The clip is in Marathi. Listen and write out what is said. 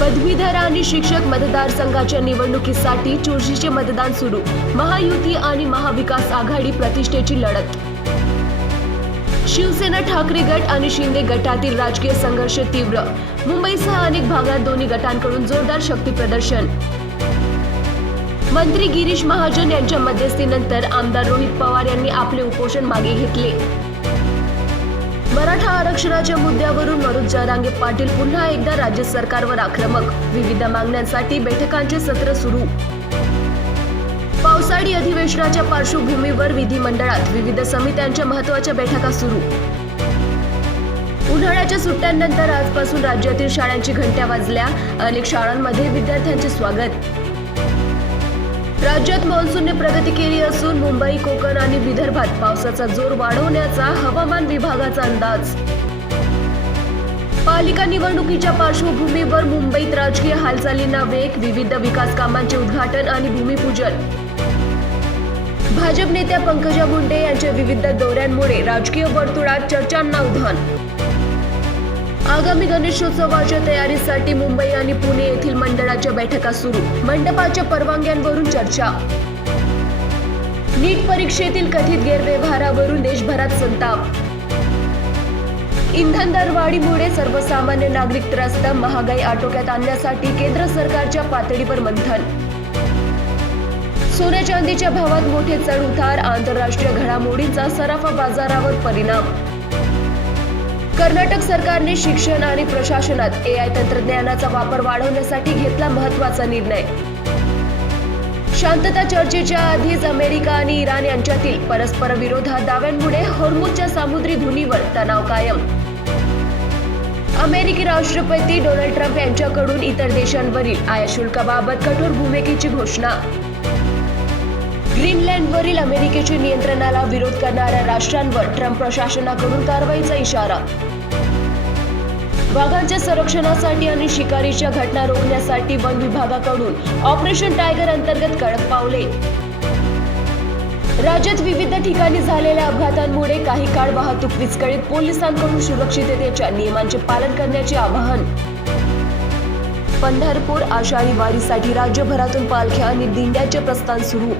पदवीधर आणि शिक्षक मतदारसंघाच्या निवडणुकीसाठी चुरशीचे मतदान सुरू. महायुती आणि महाविकास आघाडी प्रतिष्ठेची लढत. शिवसेना ठाकरे गट आणि शिंदे गटातील राजकीय संघर्ष तीव्र. मुंबईसह अनेक भागात दोन्ही गटांकडून जोरदार शक्ती प्रदर्शन. मंत्री गिरीश महाजन यांच्या मध्यस्थीनंतर आमदार रोहित पवार यांनी आपले उपोषण मागे घेतले. मराठा आरक्षणाच्या मुद्द्यावरून मनोज जरांगे पाटील पुन्हा एकदा राज्य सरकारवर आक्रमक. विविध मागण्यांसाठी बैठकांचे सत्र सुरू. पावसाळी अधिवेशनाच्या पार्श्वभूमीवर विधिमंडळात विविध समित्यांच्या महत्त्वाच्या बैठका सुरू. उन्हाळ्याच्या सुट्ट्यांनंतर आजपासून राज्यातील शाळांची घंट्या वाजल्या. अनेक शाळांमध्ये विद्यार्थ्यांचे स्वागत. राज्यात मान्सूनने प्रगती केली असून मुंबई, कोकण आणि विदर्भात पावसाचा जोर वाढवण्याचा हवामान विभागाचा अंदाज. पालिका निवडणुकीच्या पार्श्वभूमीवर मुंबईत राजकीय हालचालींना वेग. विविध विकास कामांचे उद्घाटन आणि भूमिपूजन. भाजप नेत्या पंकजा मुंडे यांच्या विविध दौऱ्यांमुळे राजकीय वर्तुळात चर्चांना उधाण. आगामी गणेशोत्सवाच्या तयारीसाठी मुंबई आणि पुणे येथील मंडळाच्या बैठका सुरू. मंडपाच्या परवानग्यांवरून चर्चा. नीट परीक्षेतील कथित गैरव्यवहारावरून देशभरात संताप. इंधन दरवाढीमुळे सर्वसामान्य नागरिक त्रस्त. महागाई आटोक्यात आणण्यासाठी केंद्र सरकारच्या पातळीवर मंथन. सोन्या चांदीच्या भावात मोठे चढ उतार. आंतरराष्ट्रीय घडामोडींचा सराफा बाजारावर परिणाम. कर्नाटक सरकारने शिक्षण आणि प्रशासनात AI तंत्रज्ञानाचा वापर वाढवण्यासाठी घेतला महत्त्वाचा निर्णय. शांतता चर्चेच्या आधीच अमेरिका आणि इराण यांच्यातील परस्पर विरोधात दाव्यांमुळे होर्मुझच्या सामुद्री धुनीवर तणाव कायम. अमेरिकी राष्ट्रपती डोनाल्ड ट्रम्प यांच्याकडून इतर देशांवरील आयात शुल्काबाबत कठोर भूमिकेची घोषणा. ग्रीनलँडवरील अमेरिकेच्या नियंत्रणाला विरोध करणाऱ्या राष्ट्रांवर ट्रम्प प्रशासनाकडून कारवाईचा इशारा. वाघांच्या संरक्षणासाठी आणि शिकारीच्या घटना रोखण्यासाठी वन विभागाकडून ऑपरेशन टायगर अंतर्गत कडक पावले. राज्यात विविध ठिकाणी झालेल्या अपघातांमुळे काही काळ वाहतूक विस्कळीत. पोलिसांकडून सुरक्षिततेच्या नियमांचे पालन करण्याचे आवाहन. पंढरपूर आषाढी वारीसाठी राज्यभरातून पालख्या आणि दिंड्याचे प्रस्थान सुरू.